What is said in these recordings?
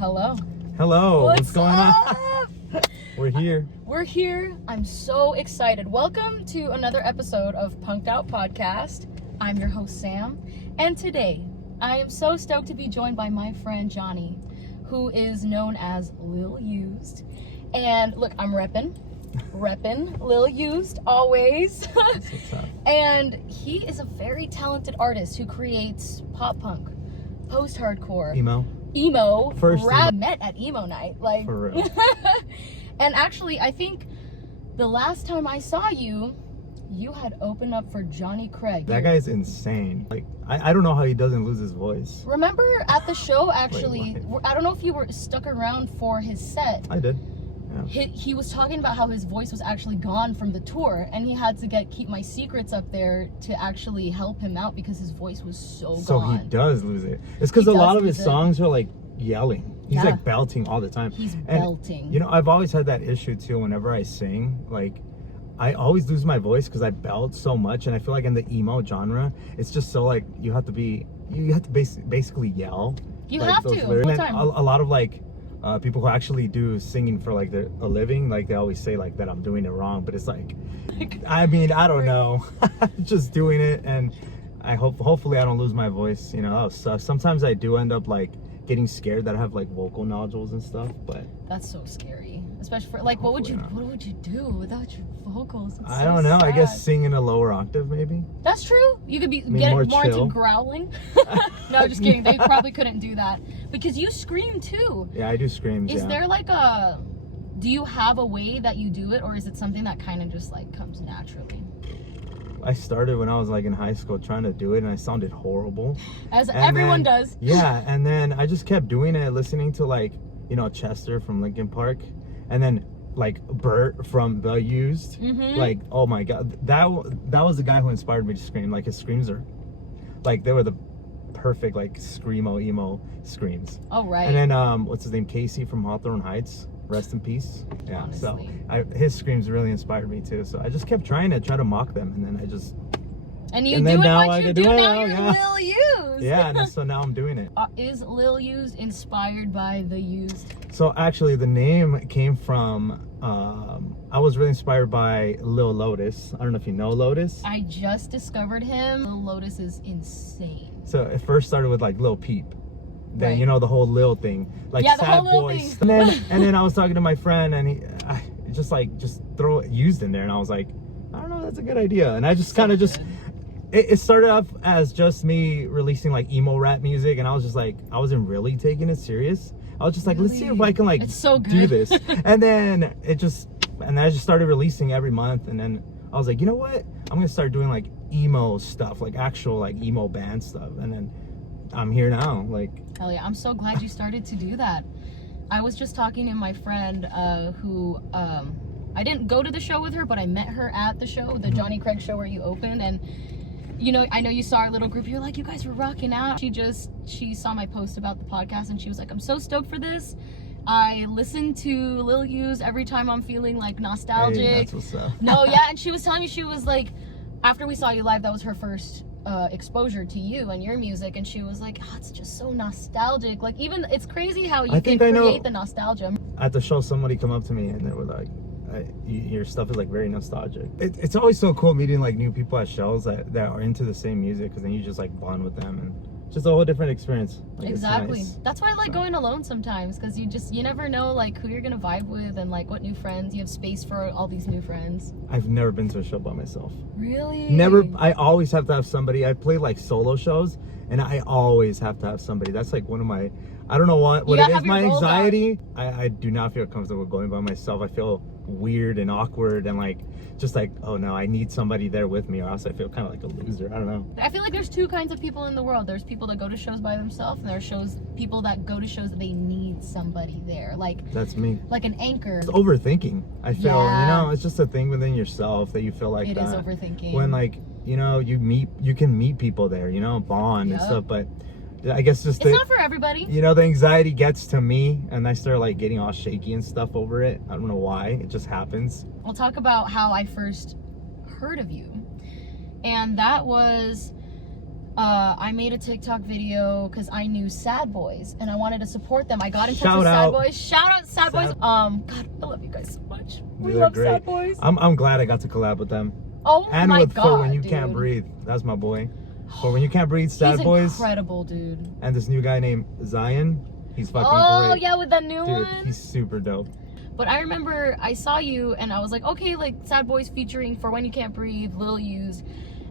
Hello. Hello. What's going up? on? We're here. We're here. I'm so excited. Welcome to another episode of Punked Out Podcast. I'm your host, Sam. And today, I am so stoked to be joined by my friend, Johnny, who is known as Lil Used. And look, I'm repping Lil Used, always. And he is a very talented artist who creates pop punk, post-hardcore, emo, First rap. Met at emo night, like for real. And actually, I think the last time I saw you, you had opened up for Johnny Craig. That guy's insane. Like, I don't know how he doesn't lose his voice. Remember at the show, actually, Wait, I don't know if you were stuck around for his set. I did. Yeah. He was talking about how his voice was actually gone from the tour, and he had to keep my secrets up there to actually help him out because his voice was so gone. So he does lose it. It's because a lot of his songs are like yelling. He's like belting all the time. He's belting. You know, I've always had that issue too. Whenever I sing, like, I always lose my voice because I belt so much, and I feel like in the emo genre, it's just so like you have to basically yell. You like, have to. Lyrics. Full And time. a lot of like people who actually do singing for like a living, like they always say like that I'm doing it wrong, but it's like, I mean, I don't know, just doing it, and I hopefully I don't lose my voice. You know, so sometimes I do end up like getting scared that I have like vocal nodules and stuff, but that's so scary, especially for like what would you do without your vocals? It's I so don't know. sad. I guess sing in a lower octave maybe. That's true. You could be more getting more chill. into growling. No, just kidding. They probably couldn't do that because you scream too. Yeah, I do screams. Is there like do you have a way that you do it, or is it something that kind of just like comes naturally? I started when I was like in high school trying to do it, and I sounded horrible. As everyone does. Yeah, and then I just kept doing it, listening to like, you know, Chester from Linkin Park, and then like Bert from Lil Used. Mm-hmm. Like, oh my god, that was the guy who inspired me to scream. Like his screams are, like, they were the perfect like screamo emo screams. Oh right. And then what's his name, Casey from Hawthorne Heights, rest in peace. Yeah. Honestly. So his screams really inspired me too. So I just kept trying to mock them, and then I just. And you And do then it now what I you can do do it now. now, You're yeah. Lil Used. Yeah, and so now I'm doing it. Is Lil Used inspired by The Used? So actually, the name came from. I was really inspired by Lil Lotus. I don't know if you know Lotus. I just discovered him. Lil Lotus is insane. So it first started with like Lil Peep. Then, Right. you know, the whole Lil thing, like Yeah, the sad whole Lil boys. thing. And then I was talking to my friend, and I just throw Used in there, and I was like, I don't know, that's a good idea. And I just kind of it started off as just me releasing like emo rap music, and I was just like, I wasn't really taking it serious. I was just like, let's see if I can like It's so do good. this. And then I just started releasing every month, and then I was like, you know what? I'm gonna start doing like emo stuff, like actual like emo band stuff, and then I'm here now. Like, hell yeah, I'm so glad you started to do that. I was just talking to my friend who I didn't go to the show with her, but I met her at the show, the Johnny Craig show where you opened, and you know, I know you saw our little group. You're like, you guys were rocking out. She saw my post about the podcast, and she was like, I'm so stoked for this. I listen to Lil Used every time I'm feeling like nostalgic. hey, that's what's up. No, yeah, and she was telling me, she was like, after we saw you live, that was her first exposure to you and your music, and she was like, oh, it's just so nostalgic. Like, even it's crazy how you can create the nostalgia. At the show, somebody come up to me and they were like, your stuff is like very nostalgic. It's always so cool meeting like new people at shows that are into the same music, because then you just like bond with them, and just a whole different experience. Like, Exactly. it's nice. That's why I like going alone sometimes, because you never know like who you're gonna vibe with, and like what new friends you have space for, all these new friends. I've never been to a show by myself. Really? Never. I always have to have somebody. I play like solo shows, and I always have to have somebody. That's like one of my, I don't know what it is. My anxiety. I do not feel comfortable going by myself. I feel weird and awkward, and like just like, oh no, I need somebody there with me, or else I feel kind of like a loser. I don't know. I feel like there's two kinds of people in the world. There's people that go to shows by themselves, and there's people that go to shows that they need somebody there. Like, that's me. Like an anchor. It's overthinking. I feel, you know, it's just a thing within yourself that you feel like it that. is overthinking. When like, you know, you can meet people there, you know, bond and stuff, but I guess just it's not for everybody. You know, the anxiety gets to me, and I start like getting all shaky and stuff over it. I don't know why. It just happens. We'll talk about how I first heard of you, and that was I made a TikTok video because I knew Sad Boys and I wanted to support them. I got in touch Shout with Sad out. Boys. Shout out Sad Boys. God, I love you guys so much. We love great. Sad Boys. I'm glad I got to collab with them. Oh And my with god, For When You dude. Can't Breathe. That's my boy. For When You Can't Breathe, Sad He's Boys. incredible, dude. And this new guy named Zion. He's fucking Oh great. yeah, with that new Dude, one. he's super dope. But I remember I saw you and I was like, okay, like Sad Boys featuring For When You Can't Breathe, Lil Used.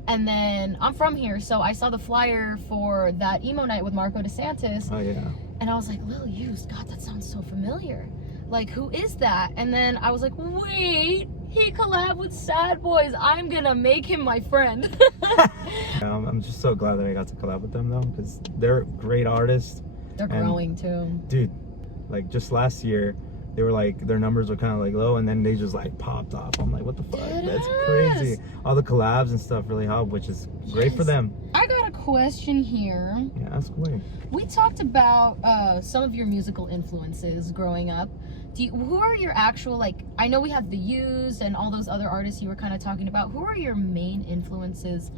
And then I'm from here, so I saw the flyer for that emo night with Marco DeSantis. Oh yeah. And I was like, Lil Used, God, that sounds so familiar. Like, who is that? And then I was like, wait, he collabed with Sad Boys. I'm gonna make him my friend. I'm just so glad that I got to collab with them though, because they're great artists. They're growing too. Dude, like just last year, they were like, their numbers were kind of like low, and then they just like popped off. I'm like, what the fuck? That's crazy. All the collabs and stuff really help, which is great for them. I got a question here. Yeah, that's cool. We talked about some of your musical influences growing up. Who are your actual, like, I know we have The Used and all those other artists you were kind of talking about. Who are your main influences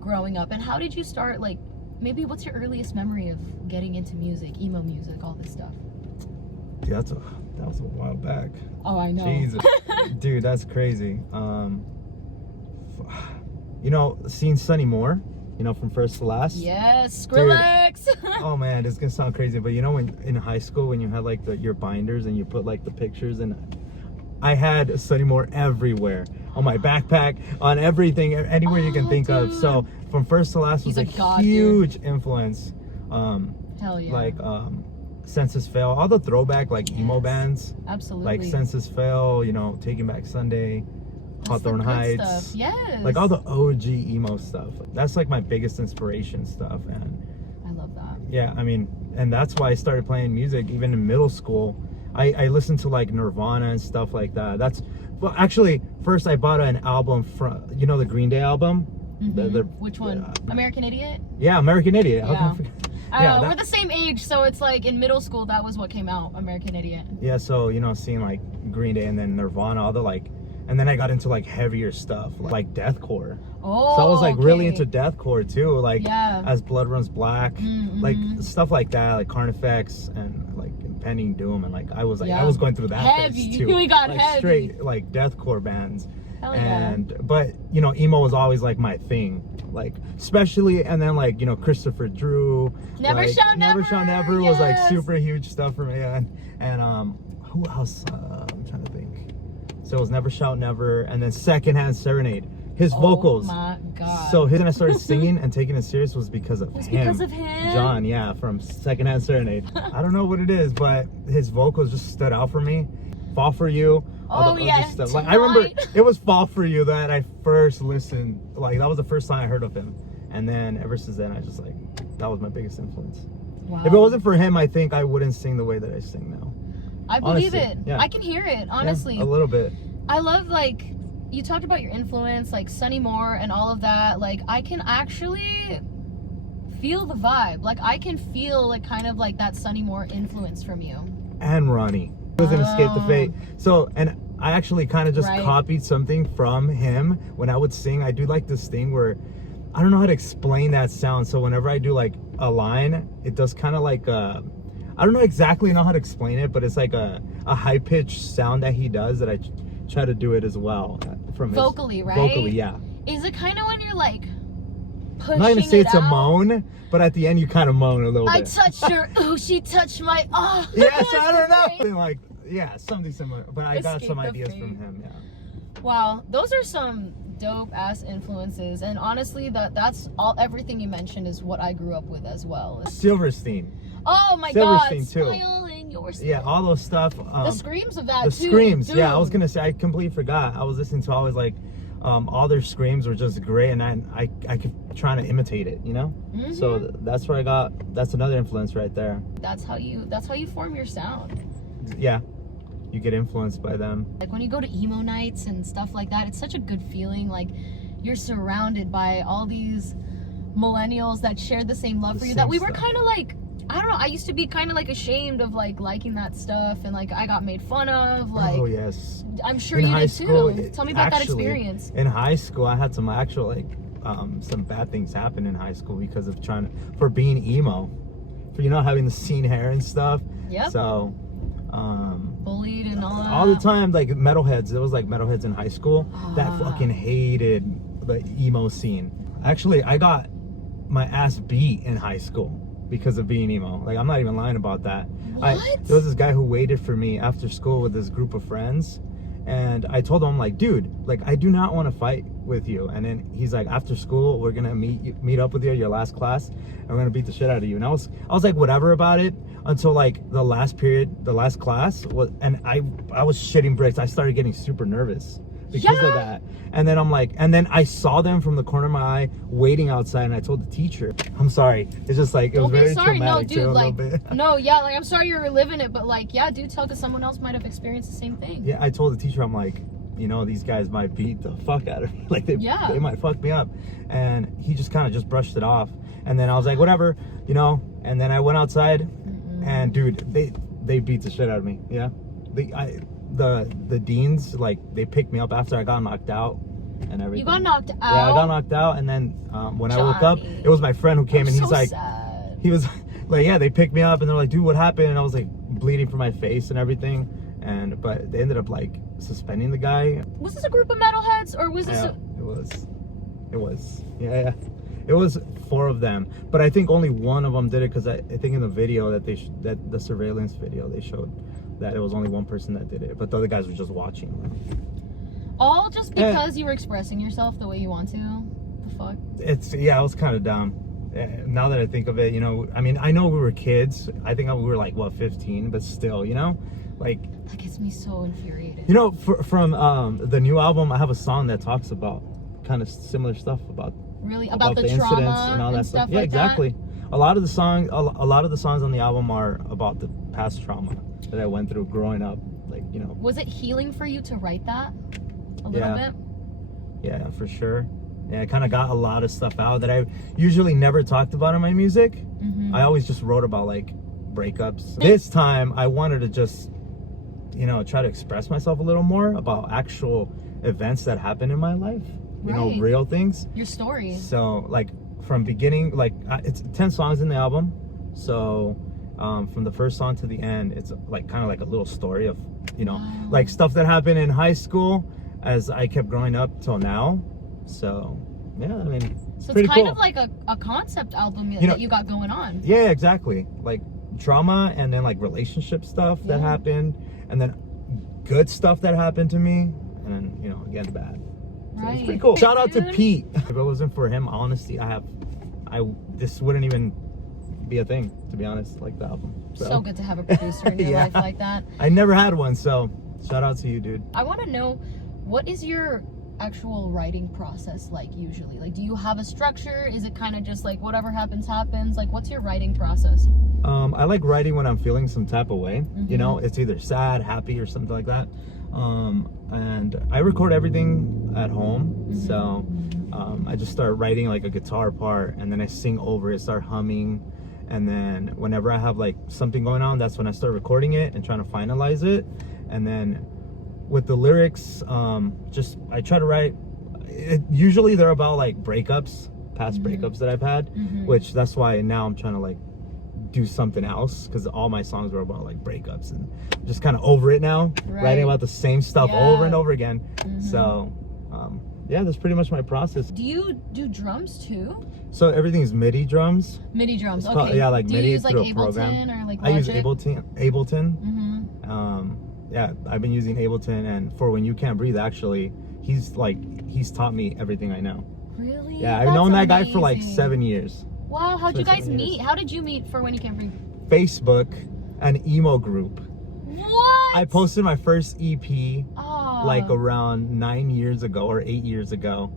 growing up? And how did you start, like, maybe what's your earliest memory of getting into music, emo music, all this stuff? Yeah, that was a while back. Oh, I know. Jesus. Dude, that's crazy. You know, seeing Sonny Moore, you know, from First to Last. Yes, Skrillex. Oh man, it's gonna sound crazy, but you know, when in high school when you had like your binders and you put like the pictures, and I had Sonny Moore everywhere, on my backpack, on everything, anywhere you can think of. So from First to Last was He's a a god, huge influence. Hell yeah. Like Census Fail, all the throwback like emo bands. Absolutely. Like Census Fail, you know, Taking Back Sunday, Hawthorne Heights. Stuff. Yes. Like all the OG emo stuff. That's like my biggest inspiration stuff. And I love that. yeah, I mean, and that's why I started playing music even in middle school. I listened to like Nirvana and stuff like that. Well, actually, first I bought an album from, you know, the Green Day album. Which one? American Idiot? Yeah, American Idiot. Yeah. How can I forget? Yeah, we're the same age, so it's like in middle school that was what came out, American Idiot. Yeah, so you know, seeing like Green Day and then Nirvana, all the like, and then I got into like heavier stuff like deathcore. Oh, so I was like really okay. into deathcore too, like Yeah. As Blood Runs Black, like stuff like that, like Carnifex and like Impending Doom, and like I was Yeah. I was going through that Heavy. phase too. We got like heavy. Straight like deathcore bands. Hell yeah. But you know, emo was always like my thing, like especially, and then like, you know, Christopher Drew, Never like, Shout Never, Never Shout Never was like yes. super huge stuff for me, and who else? I'm trying to think. So it was Never Shout Never, and then Secondhand Serenade. His vocals. Oh my god. So his, and I started singing and taking it serious was because of him. Because of him. John, yeah, from Secondhand Serenade. I don't know what it is, but his vocals just stood out for me. Fall for You. Oh yeah. Stuff. Like, I remember it was Fall for You that I first listened. Like that was the first time I heard of him, and then ever since then I just like, that was my biggest influence. Wow. If it wasn't for him, I think I wouldn't sing the way that I sing now. I believe Honestly, it. yeah. I can hear it, honestly. Yeah, a little bit. I love, like, you talked about your influence, like Sonny Moore and all of that. Like, I can actually feel the vibe. Like, I can feel, like, kind of like that Sonny Moore influence from you. And Ronnie. He was in Escape the Fate. So, and I actually kind of just Right. copied something from him. When I would sing, I do like this thing where I don't know how to explain that sound. So whenever I do like a line, it does kind of like I don't know exactly know how to explain it, but it's like a high pitched sound that he does that I try to do it as well from his Vocally, right? Vocally, yeah. Is it kind of when you're, like, pushing I'm not gonna say it it's a out? moan, but at the end you kind of moan a little I bit. touched her. Ooh, she touched my. Oh. Yes, I don't know. Something like, yeah, something similar. But I got Escape some the ideas Fate. from him. Yeah. Wow, those are some dope ass influences, and honestly, that's everything you mentioned is what I grew up with as well. Silverstein. Oh my god, Silverstein, too. Smile in your skin. Yeah, all those stuff. The screams of that The too. screams. Dude. Yeah, I was gonna say I completely forgot. I was listening to always like, all their screams were just great, and I kept trying to imitate it. You know. So that's where I got. That's another influence right there. That's how you form your sound. Yeah, you get influenced by them. Like when you go to emo nights and stuff like that, it's such a good feeling. Like you're surrounded by all these millennials that share the same love for you. That we were kind of like, I don't know. I used to be kind of like ashamed of like liking that stuff, and like I got made fun of. Like, oh yes. I'm sure In you high did school, too. Tell me about that experience. In high school, I had some actual like some bad things happened in high school because of for being emo, for having the scene hair and stuff. Yep. So bullied and all that. all the time, like metalheads. There was like metalheads in high school that fucking hated the emo scene. Actually, I got my ass beat in high school because of being emo. Like, I'm not even lying about that. There was this guy who waited for me after school with this group of friends, and I told him, I'm like, dude, like, I do not want to fight with you. And then he's like, after school, we're gonna meet up with you at your last class, and we're gonna beat the shit out of you. And I was like, whatever about it, until like the last class was, and I was shitting bricks. I started getting super nervous because of that. And then and I saw them from the corner of my eye waiting outside, and I told the teacher, I'm sorry. It's just like, it was very traumatic. No, dude, too, like, a little bit. no, yeah, like, I'm sorry you're reliving it, but like, yeah, do tell, because someone else might have experienced the same thing. Yeah, I told the teacher, I'm like, these guys might beat the fuck out of me. Like, they might fuck me up. And he just kind of just brushed it off. And then I was like, whatever, and then I went outside, and dude, they beat the shit out of me. Yeah. The deans, like, they picked me up after I got knocked out and everything. You got knocked out? Yeah, I got knocked out, and then when I woke up, it was my friend who came, and he's like, sad. He was like, yeah, they picked me up, and they're like, dude, what happened? And I was like bleeding from my face and everything, but they ended up like suspending the guy. Was this a group of metalheads, or was this? Yeah, it was. Yeah. It was 4 of them, but I think only one of them did it, because I think in the video that the surveillance video, they showed that it was only one person that did it, but the other guys were just watching. All just because you were expressing yourself the way you want to? The fuck? I was kind of dumb. Now that I think of it, I mean, I know we were kids. I think we were like, 15, but still, like. That gets me so infuriated. From the new album, I have a song that talks about kind of similar stuff about. Really? About the incidents trauma and all that stuff. Yeah, like exactly. That? A lot of the songs on the album are about the past trauma that I went through growing up. Like, Was it healing for you to write that? A little bit? Yeah, for sure. Yeah, I kind of got a lot of stuff out that I usually never talked about in my music. I always just wrote about like breakups. This time I wanted to just, try to express myself a little more about actual events that happened in my life. Real things. Your story. So like from beginning, like it's 10 songs in the album. So from the first song to the end, it's like kind of like a little story of, like stuff that happened in high school as I kept growing up till now. So yeah, I mean, it's kind cool. Of like a concept album that you got going on. Yeah, exactly. Like drama, and then like relationship stuff that happened, and then good stuff that happened to me, and then again bad. So it's pretty cool. Shout out to Pete. If it wasn't for him, honestly, this wouldn't even be a thing, to be honest, like the album. So good to have a producer in your life like that. I never had one, so shout out to you, dude. I want to know, what is your actual writing process like usually? Like, do you have a structure? Is it kind of just like whatever happens? Like, what's your writing process? I like writing when I'm feeling some type of way. It's either sad, happy, or something like that. And I record everything at home. So I just start writing like a guitar part, and then I sing over it, start humming, and then whenever I have like something going on, that's when I start recording it and trying to finalize it. And then with the lyrics, I try to write usually they're about like breakups, past breakups that I've had, which that's why now I'm trying to like do something else, because all my songs were about like breakups, and I'm just kind of over it now, writing about the same stuff over and over again. So that's pretty much my process. Do you do drums too? So everything's MIDI drums. MIDI drums. It's called, yeah, like do MIDI you use through like a Ableton program. Or like Logic? I use Ableton. Yeah, I've been using Ableton, and for When You Can't Breathe, actually, he's taught me everything I know. Really? Yeah, I've known that guy for like 7 years. Wow, how'd you guys meet? How did you meet for When You Can't Breathe? Facebook, an emo group. What? I posted my first EP like around 9 years ago or 8 years ago.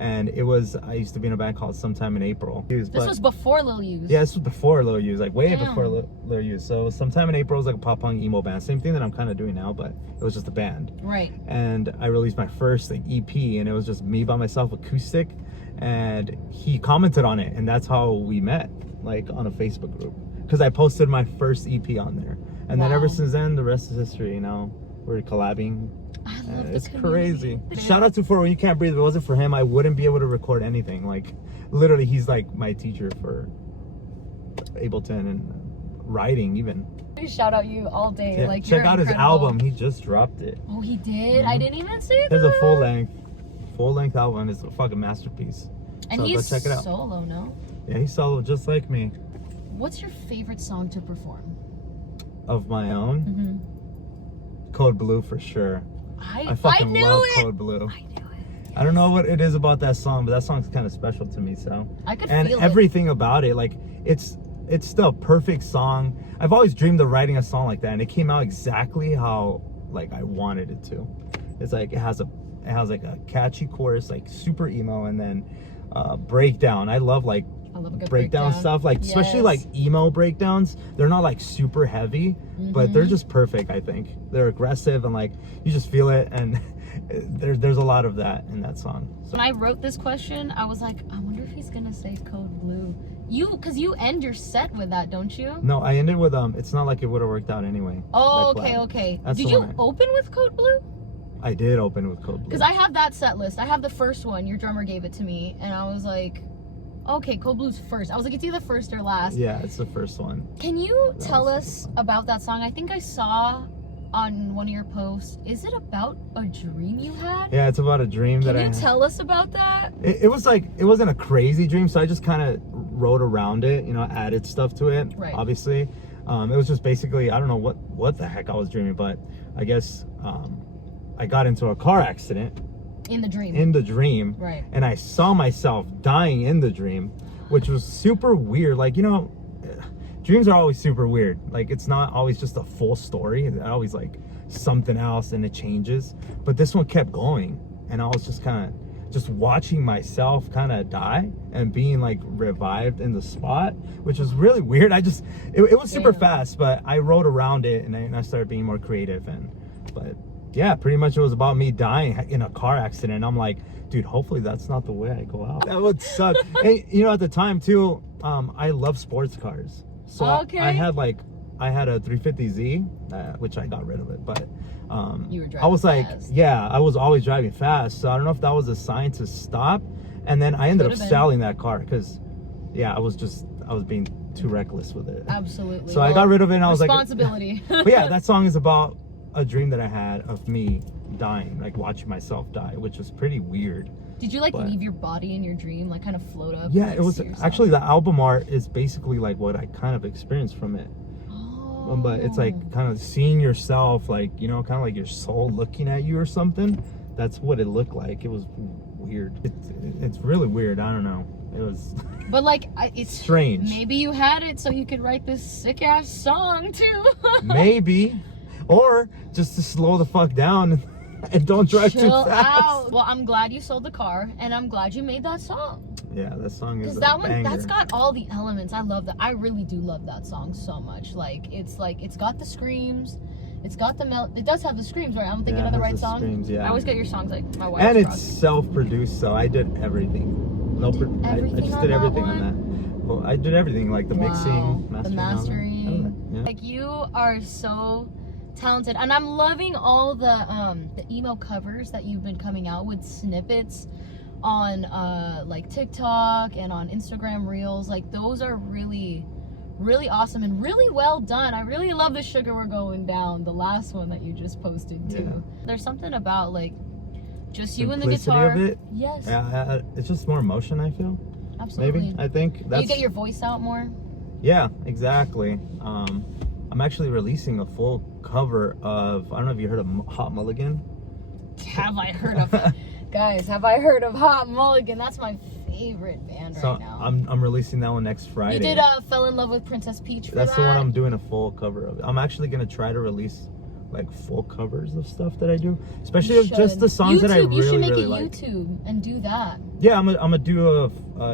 And I used to be in a band called Sometime in April. This was before Lil Used. Yeah, this was before Lil Used, like way before Lil Used. So Sometime in April was like a pop punk emo band. Same thing that I'm kind of doing now, but it was just a band. Right. And I released my first like EP, and it was just me by myself, acoustic. And he commented on it, and that's how we met, like on a Facebook group. Because I posted my first EP on there. And then ever since then, the rest is history, we're collabing. I love the It's community. crazy. Shout out to For When You Can't Breathe. If it wasn't for him, I wouldn't be able to record anything. Like, literally, he's like my teacher for Ableton and writing even. Shout out you all day. Yeah, Like, check you're out his incredible. album. He just dropped it. Oh, he did? I didn't even see that. There's a full length album. It's a fucking masterpiece. And So he's go check it out. solo, no? Yeah, he's solo just like me. What's your favorite song to perform? Of my own, Mm-hmm. Code Blue for sure. I fucking knew love it. Code Blue. I knew it. I don't know what it is about that song, but that song's kind of special to me. So, I could and feel everything about it, like it's still a perfect song. I've always dreamed of writing a song like that, and it came out exactly how like I wanted it to. It's like it has like a catchy chorus, like super emo, and then breakdown. I love like I love a good breakdown stuff, like especially like emo breakdowns. They're not like super heavy, but they're just perfect. I think they're aggressive and like you just feel it, and there's a lot of that in that song. So When I wrote this question, I was like, I wonder if he's gonna say Code Blue. Because you end your set with that, don't you? no, I ended with It's Not Like It Would Have Worked Out Anyway. Oh, that okay, collab. okay. That's Did the you one open with Code Blue? I did open with Code Blue. Because I have that set list. I have the first one. Your drummer gave it to me, and I was like, okay, Code Blue's first. I was like, it's either first or last. Yeah, it's the first one. Can you That tell was us super about that song? I think I saw on one of your posts. Is it about a dream you had? Yeah, it's about a dream that I Can you had. tell us about that? It was like, it wasn't a crazy dream, so I just kind of wrote around it, you know, added stuff to it, Right. obviously. It was just basically, I don't know what the heck I was dreaming, but I guess I got into a car accident In the dream. in the dream, Right. and I saw myself dying in the dream, which was super weird. Like, you know, dreams are always super weird. Like, it's not always just a full story. It's always like something else and it changes. But this one kept going, and I was just kind of just watching myself kind of die and being like revived in the spot, which was really weird. It was super Damn. fast, but I wrote around it, and I started being more creative. But yeah, pretty much it was about me dying in a car accident. I'm like, dude, hopefully that's not the way I go out. That would suck. And you know, at the time too, I love sports cars. So Okay. I had a 350Z, which I got rid of it, but You were I driving was like, fast. yeah, I was always driving fast. So I don't know if that was a sign to stop. And then I ended up Could've been. selling that car because, yeah, I was being too reckless with it. Absolutely. So I got rid of it, and I was like, responsibility. but yeah, that song is about a dream that I had of me dying, like watching myself die, which was pretty weird. Did you like But- leave your body in your dream, like kind of float up? Yeah, and, like, it was see yourself? actually, the album art is basically like what I kind of experienced from it. Oh. But it's like kind of seeing yourself, like, you know, kind of like your soul looking at you or something. That's what it looked like. It was weird. It's really weird. I don't know. It was But like, it's strange. Maybe you had it so you could write this sick ass song too. Maybe. Or just to slow the fuck down and don't drive too Chill fast. out. Well, I'm glad you sold the car, and I'm glad you made that song. Yeah, that song is Because a that one, banger. that's got all the elements. I love that. I really do love that song so much. Like, it's got the screams. It's got the it does have the screams, right? I'm thinking Yeah, of the it has right the song. screams, yeah. I always get your songs like my wife. And it's self-produced, so I did everything. I everything just on did that everything one? on that. Well, I did everything, like the mixing, the mastering. all that. mastering. Yeah. Like, you are so talented, and I'm loving all the emo covers that you've been coming out with, snippets on like TikTok and on Instagram Reels. Like, those are really awesome and really well done. I really love the Sugar We're Going Down, the last one that you just posted too. Yeah. There's something about like just you and the Simplicity guitar. of it. Yes, Yeah, it's just more emotion, I feel. absolutely. Maybe. I think that's You get your voice out more. Yeah, exactly. I'm actually releasing a full cover of, I don't know if you heard of Hot Mulligan. Have I heard of guys? Have I heard of Hot Mulligan? That's my favorite band So right now. I'm releasing that one next Friday. You did Fell in Love with Princess Peach for That's that? the one I'm doing a full cover of. I'm actually gonna try to release like full covers of stuff that I do, especially You of just should. the songs that I YouTube, you should really make really a like. YouTube and do that. Yeah, I'm gonna do a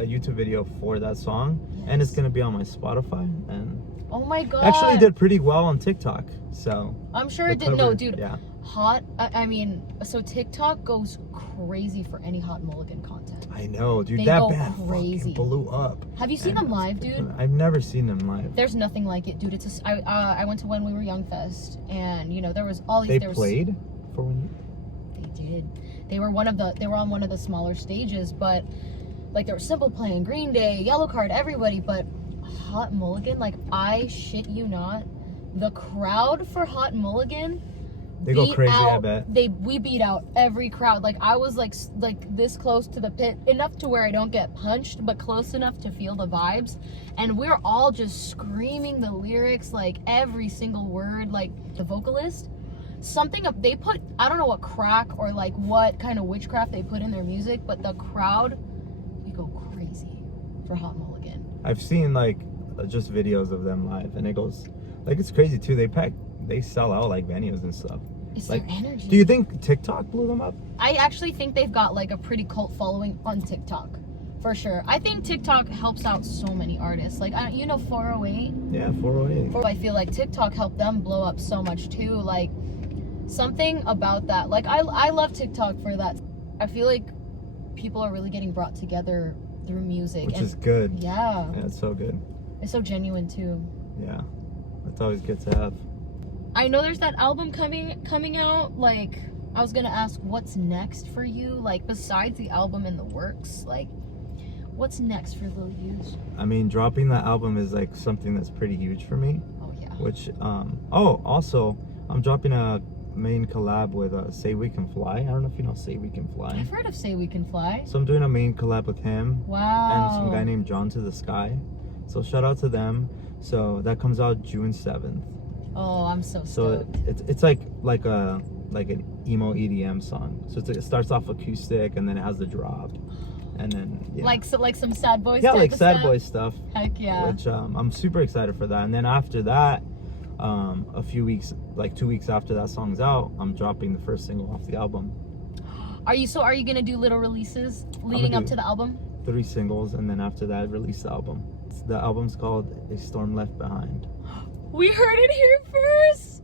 YouTube video for that song, and it's Yes. gonna be on my Spotify, and Oh my god. actually did pretty well on TikTok. So I'm sure the it did. No, cover- dude. Yeah. Hot. I mean, so TikTok goes crazy for any Hot Mulligan content. I know, dude. They that go band crazy. fucking blew up. Have you seen And them live, dude? I've never seen them live. There's nothing like it, dude. It's I went to When We Were Young Fest, and you know there was all these. They there was, played for when. did. They were on one of the smaller stages, but like there was Simple Plan, Green Day, Yellow Card, everybody, but Hot Mulligan, like I shit you not, the crowd for Hot Mulligan, they go crazy. I bet we beat out every crowd. Like I was like this close to the pit, enough to where I don't get punched, but close enough to feel the vibes. And we're all just screaming the lyrics, like every single word. Like the vocalist, they put, I don't know what crack or like what kind of witchcraft they put in their music, but the crowd, we go crazy for Hot Mulligan. I've seen like just videos of them live, and it goes like, it's crazy too. They sell out like venues and stuff. It's like, their energy. Do you think TikTok blew them up? I actually think they've got like a pretty cult following on TikTok, for sure. I think TikTok helps out so many artists. Like, 408? Yeah, 408. I feel like TikTok helped them blow up so much too. Like, something about that. Like, I love TikTok for that. I feel like people are really getting brought together through music. Which is good. Yeah. Yeah, it's so good. It's so genuine too. Yeah. That's always good to have. I know there's that album coming out. Like, I was gonna ask, what's next for you? Like, besides the album in the works, like, what's next for Lil Used? I mean, dropping that album is like something that's pretty huge for me. Oh yeah. Which, also, I'm dropping a main collab with Say We Can Fly. I don't know if you know Say We Can Fly. I've heard of Say We Can Fly. So I'm doing a main collab with him. Wow. And some guy named John to the Sky. So shout out to them. So that comes out June 7th. Oh, I'm so stoked. So it's like an emo EDM song. So it starts off acoustic, and then it has the drop, and then yeah. Like some sad boys. Yeah, type like of sad stuff? boy stuff. Heck yeah. Which I'm super excited for that. And then after that, a few weeks, like 2 weeks after that song's out, I'm dropping the first single off the album. Are you gonna do little releases leading up to the album? 3 singles, and then after that, release the album. The album's called A Storm Left Behind. We heard it here first.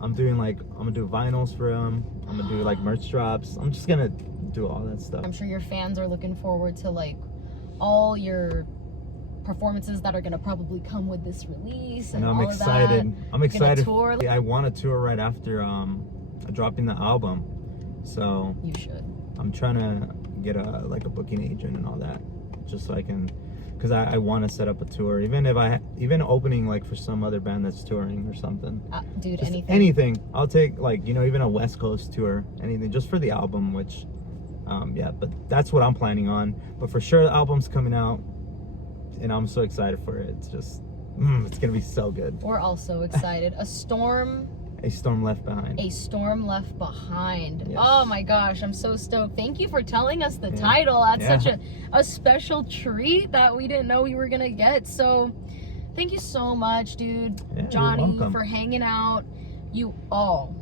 I'm gonna do vinyls for him. I'm gonna do like merch drops. I'm just gonna do all that stuff. I'm sure your fans are looking forward to like all your performances that are gonna probably come with this release. And I'm all excited. Of that. I'm excited. Tour. I want to tour right after dropping the album. So you should. I'm trying to get a booking agent and all that, just so I can, because I want to set up a tour, even opening like for some other band that's touring or something. Dude, just anything. Anything. I'll take even a West Coast tour, anything, just for the album. Which, yeah, but that's what I'm planning on. But for sure, the album's coming out, and I'm so excited for it. It's just, it's gonna be so good. We're also excited. A Storm Left Behind. A Storm Left Behind. Yes. Oh my gosh, I'm so stoked. Thank you for telling us the title. That's such a special treat that we didn't know we were gonna get. So thank you so much, dude. Yeah, Johnny, for hanging out. You all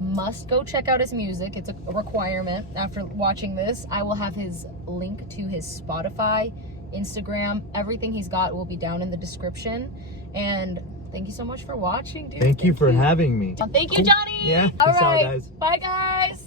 must go check out his music. It's a requirement after watching this. I will have his link to his Spotify, Instagram, everything he's got will be down in the description. And thank you so much for watching, dude. Thank you for having me. Thank you, Johnny. Yeah. All Peace out, right. guys. Bye, guys.